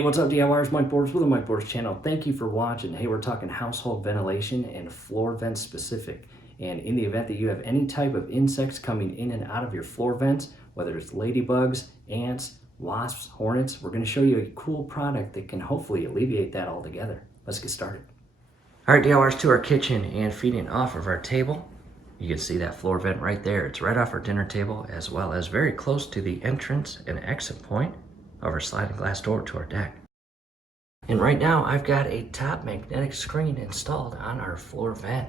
Hey, what's up, DIYers? Mike Boards with the Mike Boards channel. Thank you for watching. Hey, we're talking household ventilation and floor vent specific. And in the event that you have any type of insects coming in and out of your floor vents, whether it's ladybugs, ants, wasps, hornets, we're going to show you a cool product that can hopefully alleviate that altogether. Let's get started. All right, DIYers, to our kitchen and feeding off of our table. You can see that floor vent right there. It's right off our dinner table, as well as very close to the entrance and exit point of our sliding glass door to our deck. And right now I've got a top magnetic screen installed on our floor vent.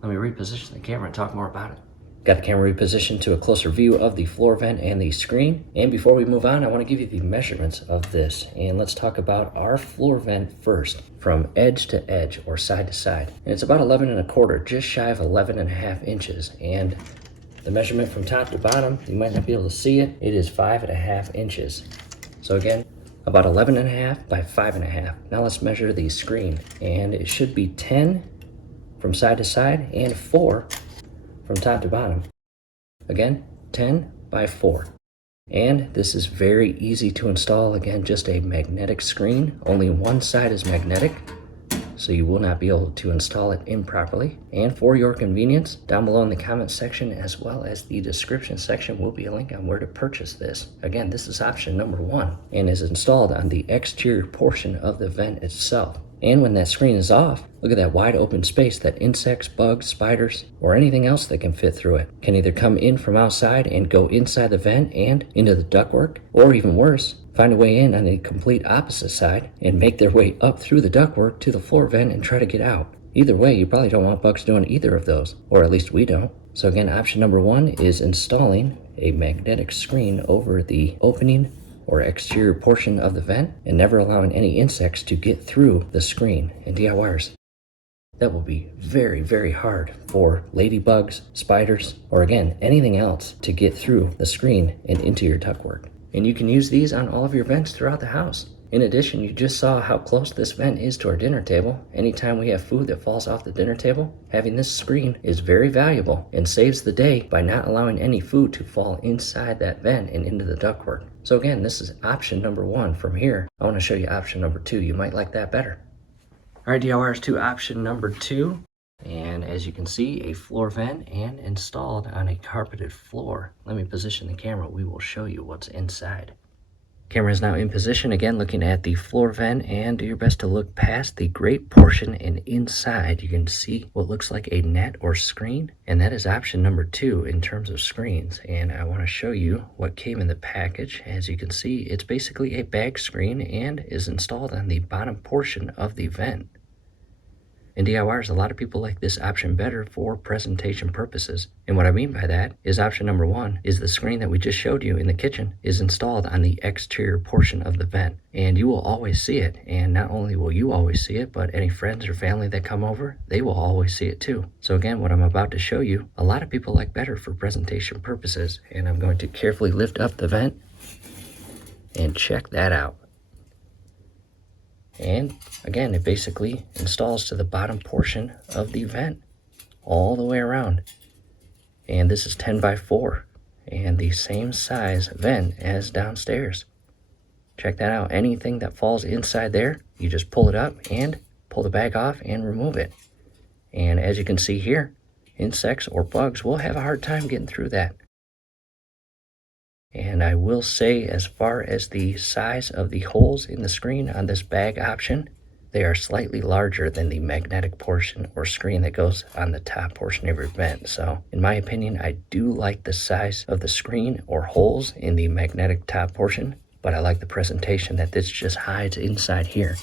Let me reposition the camera and talk more about it. Got the camera repositioned to a closer view of the floor vent and the screen. And before we move on, I want to give you the measurements of this. And let's talk about our floor vent first, from edge to edge or side to side. And it's about 11 1/4, just shy of 11 1/2 inches. And the measurement from top to bottom, you might not be able to see it, it is 5 1/2 inches. So again, about 11 1/2 by 5 1/2. Now let's measure the screen, and it should be 10 from side to side and 4 from top to bottom. Again, 10 by 4. And this is very easy to install. Again, just a magnetic screen. Only one side is magnetic, so you will not be able to install it improperly. And for your convenience, down below in the comment section as well as the description section will be a link on where to purchase this. Again, this is option number 1 and is installed on the exterior portion of the vent itself. And when that screen is off, look at that wide open space that insects, bugs, spiders, or anything else that can fit through it can either come in from outside and go inside the vent and into the ductwork, or even worse, find a way in on the complete opposite side and make their way up through the ductwork to the floor vent and try to get out. Either way, you probably don't want bugs doing either of those, or at least we don't. So again, option number 1 is installing a magnetic screen over the opening or exterior portion of the vent and never allowing any insects to get through the screen. And DIYers, that will be very, very hard for ladybugs, spiders, or again, anything else to get through the screen and into your ductwork. And you can use these on all of your vents throughout the house. In addition, you just saw how close this vent is to our dinner table. Anytime we have food that falls off the dinner table, having this screen is very valuable and saves the day by not allowing any food to fall inside that vent and into the ductwork. So again, this is option number 1. From here, I want to show you option number 2. You might like that better. All right, DIYers, to option number 2. And as you can see, a floor vent and installed on a carpeted floor. Let me position the camera. We will show you what's inside. Camera is now in position, again looking at the floor vent, and do your best to look past the grate portion and inside. You can see what looks like a net or screen, and that is option number 2 in terms of screens. And I want to show you what came in the package. As you can see, it's basically a bag screen and is installed on the bottom portion of the vent. And DIYers, a lot of people like this option better for presentation purposes. And what I mean by that is option number 1 is the screen that we just showed you in the kitchen is installed on the exterior portion of the vent. And you will always see it. And not only will you always see it, but any friends or family that come over, they will always see it too. So again, what I'm about to show you, a lot of people like better for presentation purposes. And I'm going to carefully lift up the vent and check that out. And again, it basically installs to the bottom portion of the vent all the way around. And this is 10 by 4 and the same size vent as downstairs. Check that out. Anything that falls inside there, you just pull it up and pull the bag off and remove it. And as you can see here, insects or bugs will have a hard time getting through that. And I will say, as far as the size of the holes in the screen on this bag option, they are slightly larger than the magnetic portion or screen that goes on the top portion of your vent. So in my opinion, I do like the size of the screen or holes in the magnetic top portion, but I like the presentation that this just hides inside here.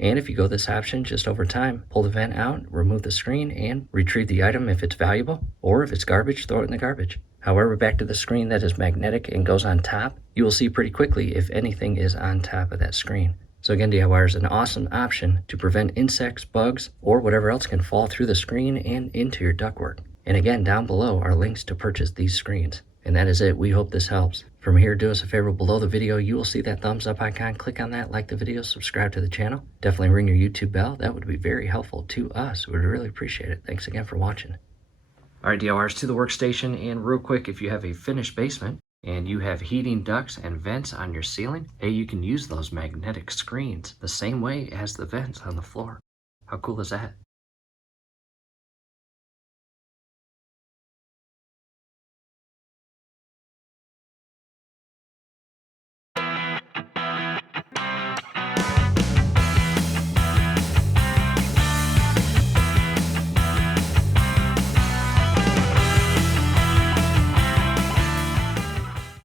And if you go this option, just over time, pull the vent out, remove the screen, and retrieve the item if it's valuable, or if it's garbage, throw it in the garbage. However, back to the screen that is magnetic and goes on top, you will see pretty quickly if anything is on top of that screen. So again, DIYers, an awesome option to prevent insects, bugs, or whatever else can fall through the screen and into your ductwork. And again, down below are links to purchase these screens. And that is it. We hope this helps. From here, do us a favor. Below the video, you will see that thumbs up icon. Click on that, like the video, subscribe to the channel. Definitely ring your YouTube bell. That would be very helpful to us. We'd really appreciate it. Thanks again for watching. All right, DIYers, to the workstation. And real quick, if you have a finished basement and you have heating ducts and vents on your ceiling, hey, you can use those magnetic screens the same way as the vents on the floor. How cool is that?